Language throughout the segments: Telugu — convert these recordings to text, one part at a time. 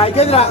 మైకేదిరా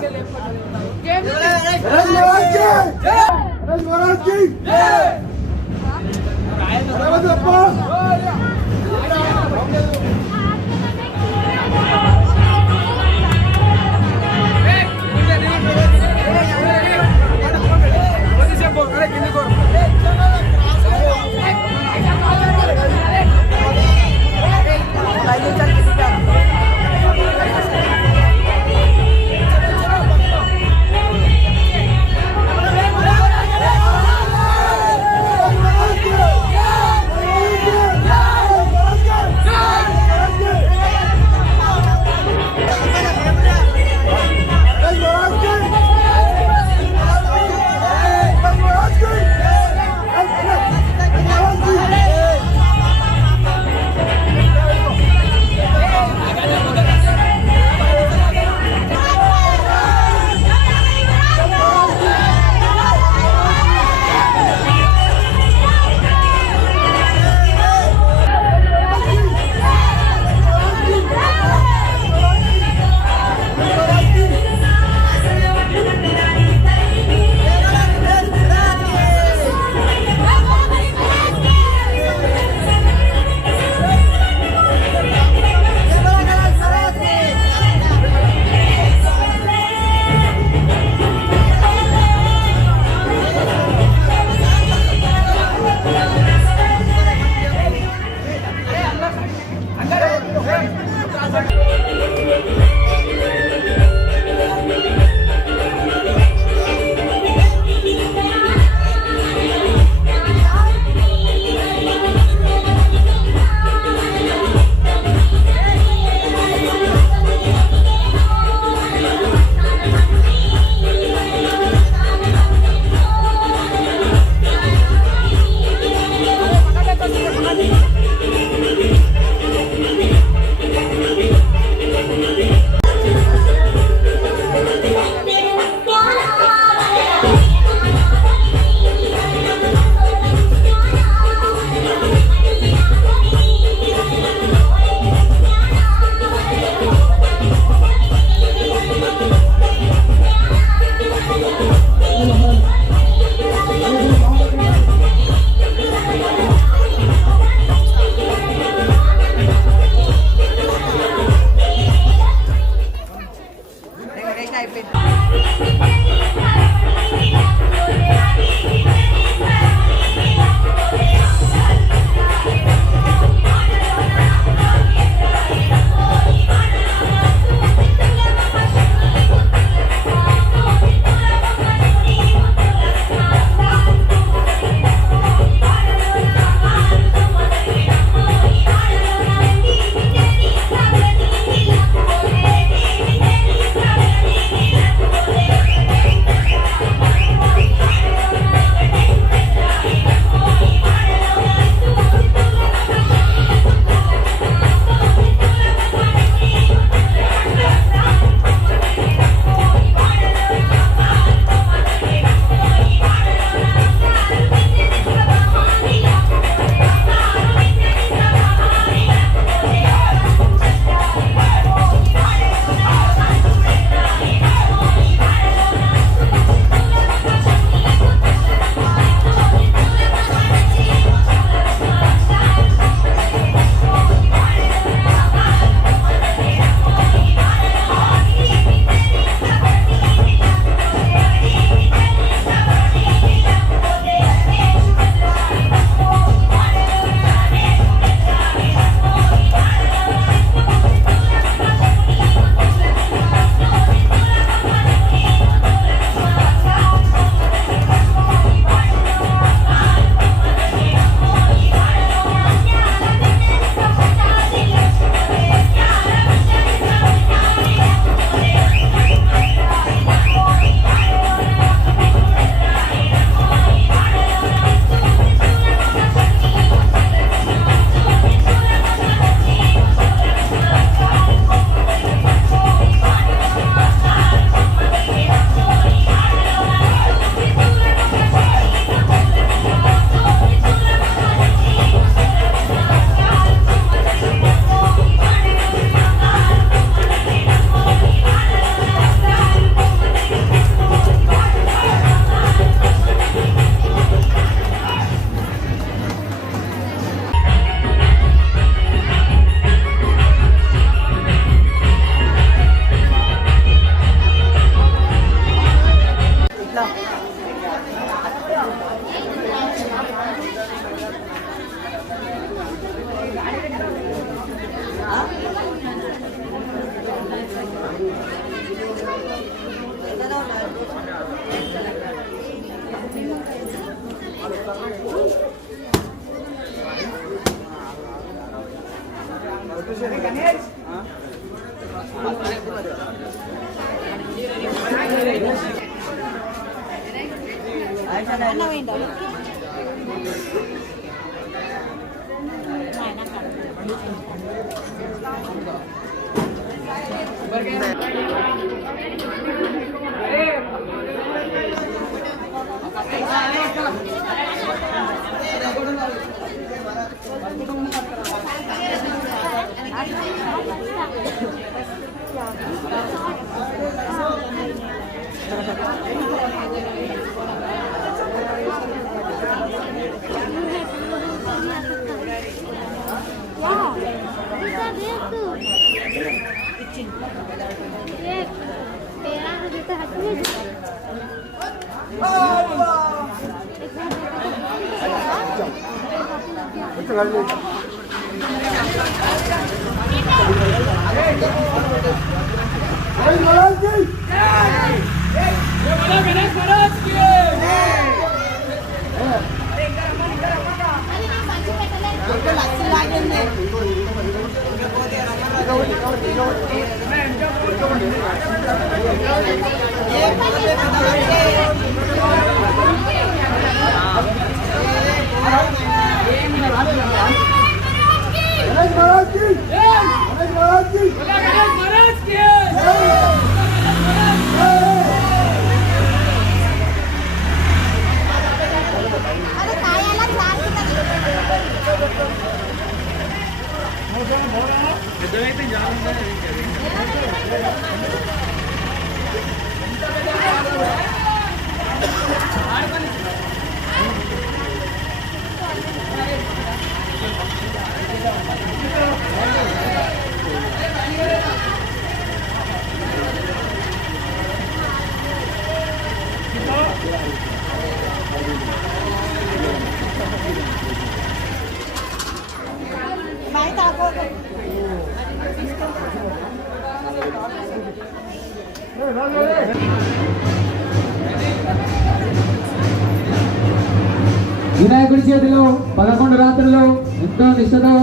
వినాయకుడి చేతిలో 11 రాత్రులు ఎంతో నిష్ఠతో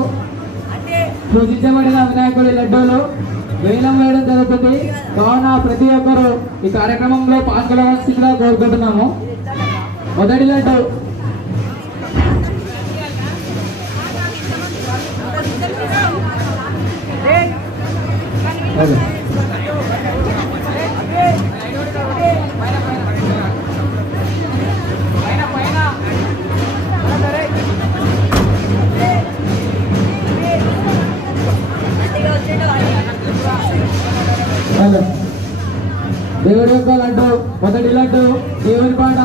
పూజించబడిన వినాయకుడి లడ్డూలు వేలం వేయడం జరుగుతుంది. కావున ప్రతి ఒక్కరూ ఈ కార్యక్రమంలో పాల్గొనవలసిందిగా కోరుకుంటున్నాము. మొదటి లడ్డు దేవుడి యొక్క లడ్డు, మొదటి లడ్డు దేవుని పాట.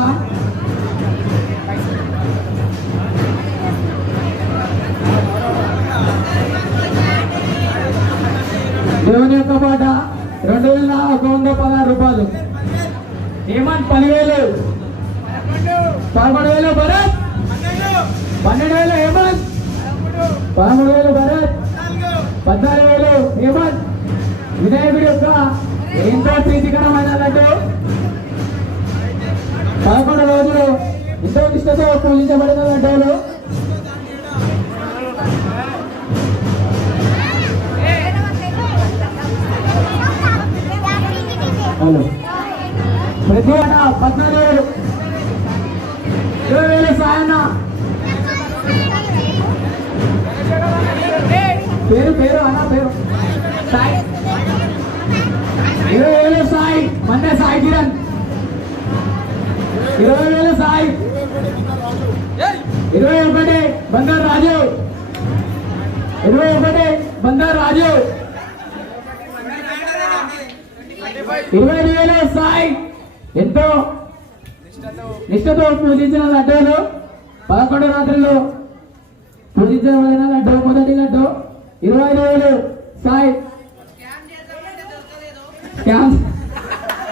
దేవుని యొక్క పాట 2116 రూపాయలు. ఏమన్ 10,000, 11,000 భరత్, 12,000 హేమంత్, 13,000 భరత్, 14,000 హేమంత్. వినాయకుడి యొక్క ఎంతో ప్రీతికరమైన లడ్డు 11 రోజులు ఎంతో నిష్ఠతో పూజించబడిన లడ్డూలు. ప్రతి ఏటా 14,000, 20,000 సాయన పేరు అన్న పేరు సాయి, 20,000 సాయి మన్నే సాయి కిరణ్, 20,000 సాయి, 21 బంగారు రాజు, 21 బంగారు రాజు, 25,000 సాయి. ఎంతో నిష్ఠతో పూజించిన లడ్డూలు 11 రాత్రులు పూజించబడిన లడ్డు, మొదటి లడ్డు 25,000 సాయి.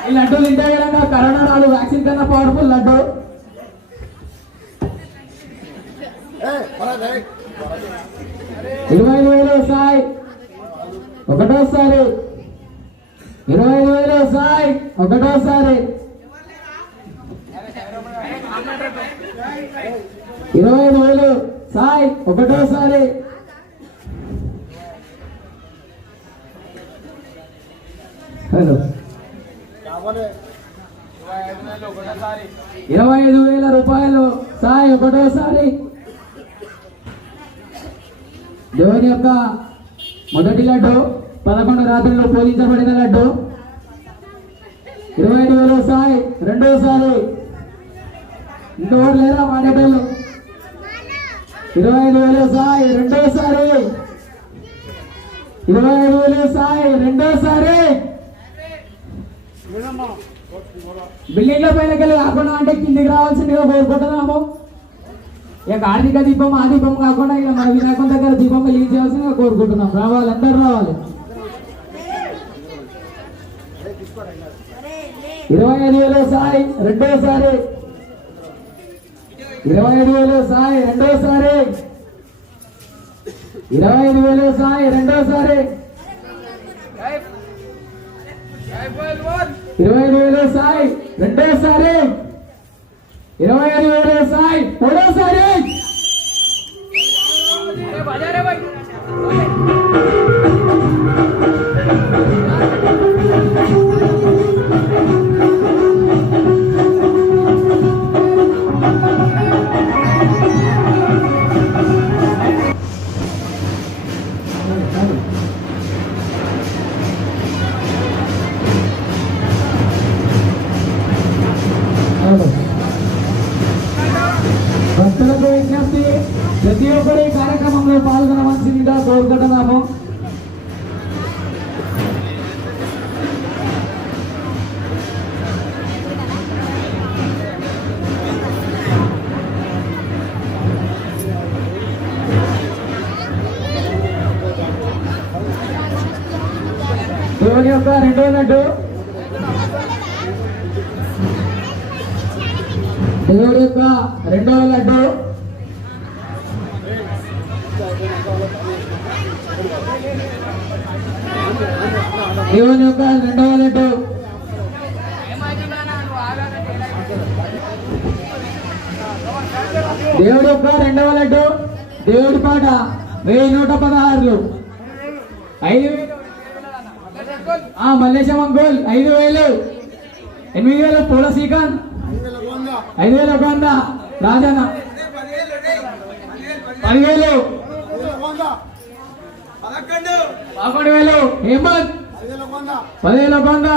ఈ లడ్డూలు ఇంటే విధంగా కరోనా రాదు, వ్యాక్సిన్ కన్నా పవర్ఫుల్ లడ్డు. 25,000 సాయి ఒకటోసారి, 25,000 సాయి ఒకటోసారి, 25,000 సాయి ఒకటోసారి. హలో 25,000 రూపాయలు సాయి ఒకటోసారి. దేవుని యొక్క మొదటి లడ్డు 11 రాత్రుల్లో పూజించబడిన లడ్డు. 25,000 సాయి రెండోసారి. ఇంకెవరు లేరా మానేటోళ్ళు? 25,000 సాయి రెండోసారి. 25,000 సాయి రెండోసారి. బిల్డింగ్ల పైనకి కాకుండా అంటే కిందికి రావాల్సిందిగా కోరుకుంటున్నాము. ఇక ఆర్థిక దీపం ఆ దీపం కాకుండా ఇక మన వినాయకుని దగ్గర దీపం వెలిగించాల్సిందిగా కోరుకుంటున్నాం. రావాలి, అందరూ రావాలి. 25,000 సాయి రెండోసారి. 25,000 సాయి రెండోసారి. 25,000 సాయి రెండోసారి. 25,000 సాయి రెండోసారి. 25,000 సాయి మూడోసారి. భక్తులకు విజ్ఞప్తి, ప్రతి ఒక్కరు ఈ కార్యక్రమంలో పాల్గొనవలసిందిగా కోరుకుంటున్నాము. దేవుని యొక్క రెండో లడ్డు, దేవుడి యొక్క రెండవ లడ్డు. దేవుని యొక్క రెండవ లడ్డు. దేవుడి యొక్క రెండవ లడ్డు. దేవుడి పాట 1116. 5,000 మల్లేశం అంకుల్ 5,000. 8,000 పూల శ్రీకాంత్. 5,000 కొంద రాజన్న. 10,000. 11,000 హేమంత్. 10,000 కొంద.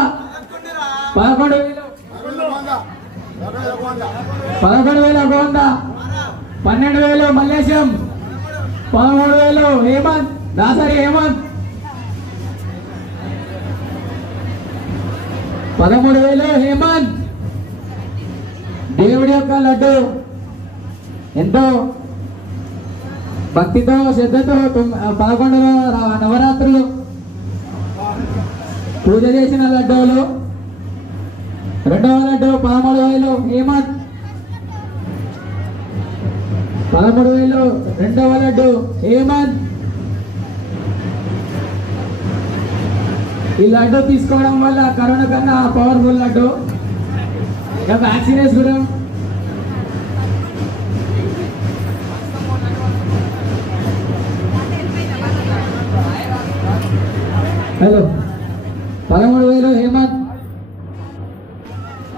11,000. 11,000 కొంద. 12,000 మల్లేశం. 13,000 హేమంత్. దాసరి హేమంత్. 13,000 హేమంత్. దేవుడి యొక్క లడ్డు ఎంతో భక్తితో శ్రద్ధతో 11 నవరాత్రులు పూజ చేసిన లడ్డూలు. రెండవ లడ్డు 13,000 హేమంత్. 13,000 రెండవ లడ్డు హేమంత్. ఈ లడ్డు తీసుకోవడం వల్ల కరోనా కన్నా పవర్ఫుల్ లడ్డు. ఇక వ్యాక్సిన్ వేసుకోవడం. హలో 13,000 హేమంత్.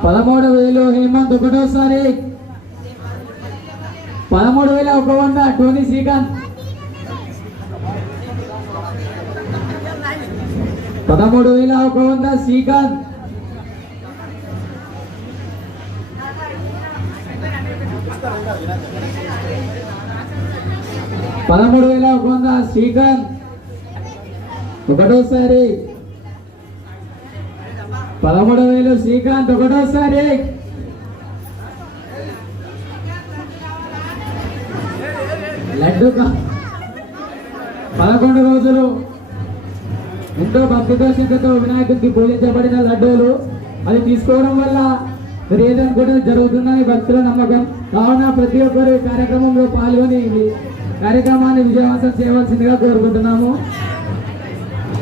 13,000 హేమంత్ ఒకటోసారి. 13,100 టోనీ శ్రీకాంత్. 13,100 శ్రీకాంత్. 13,100 శ్రీకాంత్ ఒకటోసారి. 13,000 శ్రీకాంత్ ఒకటోసారి. లడ్డు 11 రోజులు ఎంతో భక్తితో శ్రద్ధతో వినాయకుడికి పూజించబడిన లడ్డూలు. అది తీసుకోవడం వల్ల మీరు ఏదనుకుంటే జరుగుతుందని భక్తుల నమ్మకం. కావున ప్రతి ఒక్కరు ఈ కార్యక్రమంలో పాల్గొని కార్యక్రమాన్ని విజయవంతం చేయవలసిందిగా కోరుకుంటున్నాము.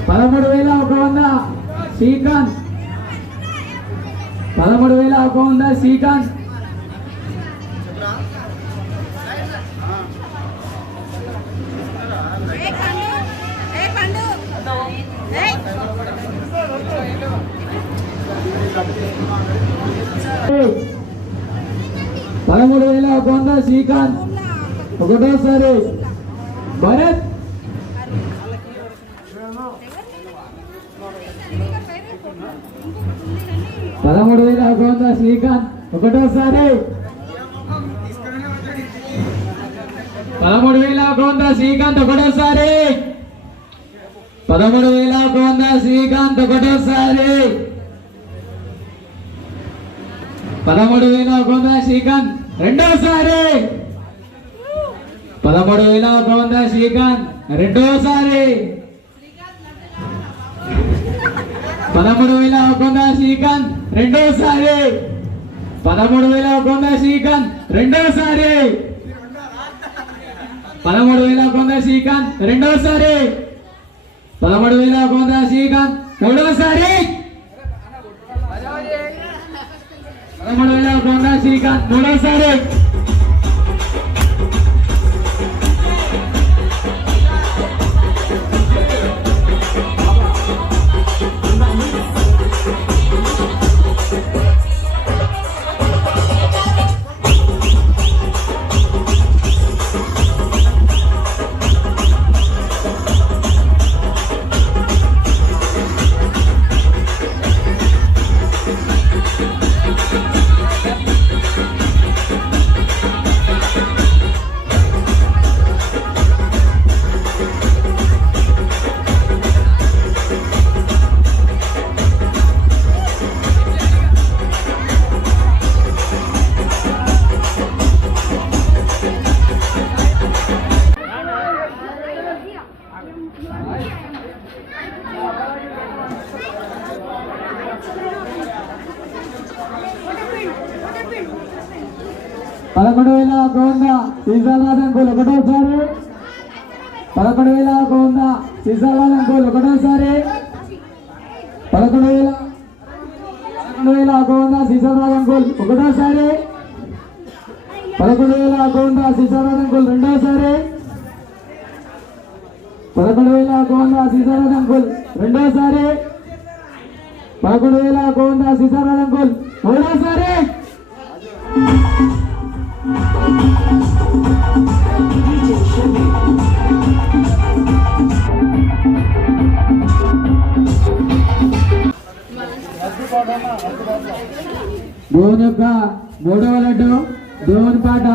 13,100 శ్రీకాంత్. 13,100 శ్రీకాంత్. 13,100 13,100 శ్రీకాంత్ ఒకటోసారి. భరత్ 13,100 శ్రీకాంత్ ఒకటోసారి. 13,100 శ్రీకాంత్ ఒకటోసారి. 13,100 శ్రీకాంత్ ఒకటోసారి. 13,100 శ్రీకాంత్ రెండోసారి. 13,100 శ్రీకాంత్ రెండోసారి. 13,100 శ్రీకాంత్ రెండోసారి. 13,100 శ్రీకాంత్ రెండోసారి. 13,100 శ్రీకాంత్ రెండోసారి. 13,100 శ్రీకాంత్ మూడోసారి. 13,100 శ్రీకాంత్ మూడోసారి. 11,100 సీసాల గోల్ ఒకటోసారి. 11,100 సీసాల గోల్ ఒకటోసారి. 11,100 సీసాల గోల్ ఒకటోసారి. 11,100 సీసాల గోల్ రెండోసారి. 11,100 సీసాల గోల్ రెండోసారి. 11,100 సీసాల గోల్ మూడోసారి. దేవుని యొక్క మూడవ లడ్డు దేవుని పాట.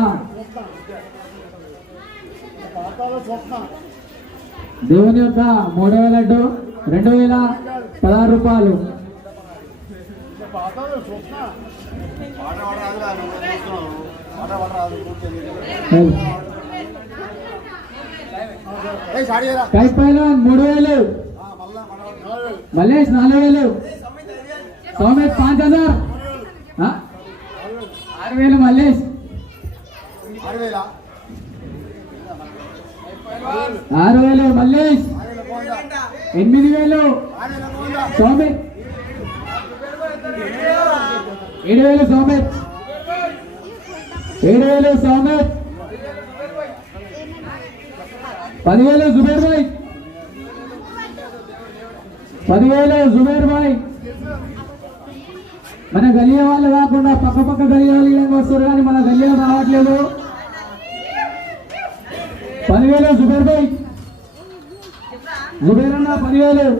దేవుని యొక్క మూడవ లడ్డు 2,016 రూపాయలు. కైపైలాన్ 3,000. మల్లేష్ 4,000. సౌమిత్ 5,000. 6,000 మల్లేష్. 6,000 మల్లేష్. 8,000 సౌమిత్. 7,000 సౌమిత్. 7,000 సౌమిత్. 10,000 జుబేర్ భాయ్. 10,000 జుబేర్ భాయ్. మన గలియా వాళ్ళు కాకుండా పక్క పక్క గలియా వాళ్ళు వస్తారు కానీ మన గలియా రావట్లేదు. 10,000 జుబేర్ భాయ్. జుబేర్ అన్న 10,000.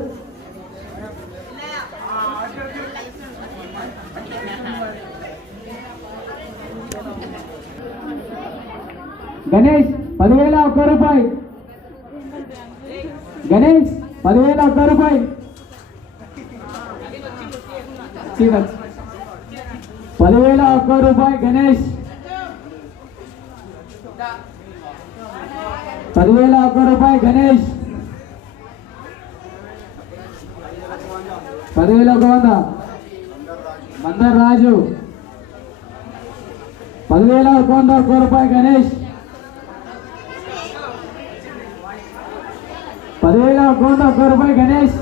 గణేష్ 10,001 రూపాయి. గణేష్ 10,001 రూపాయి. 10,001 రూపాయి గణేష్. 10,001 రూపాయి గణేష్. 10,100 మందర్ రాజు. 10,100 రూపాయి గణేష్. 10,100 రూపాయి గణేష్.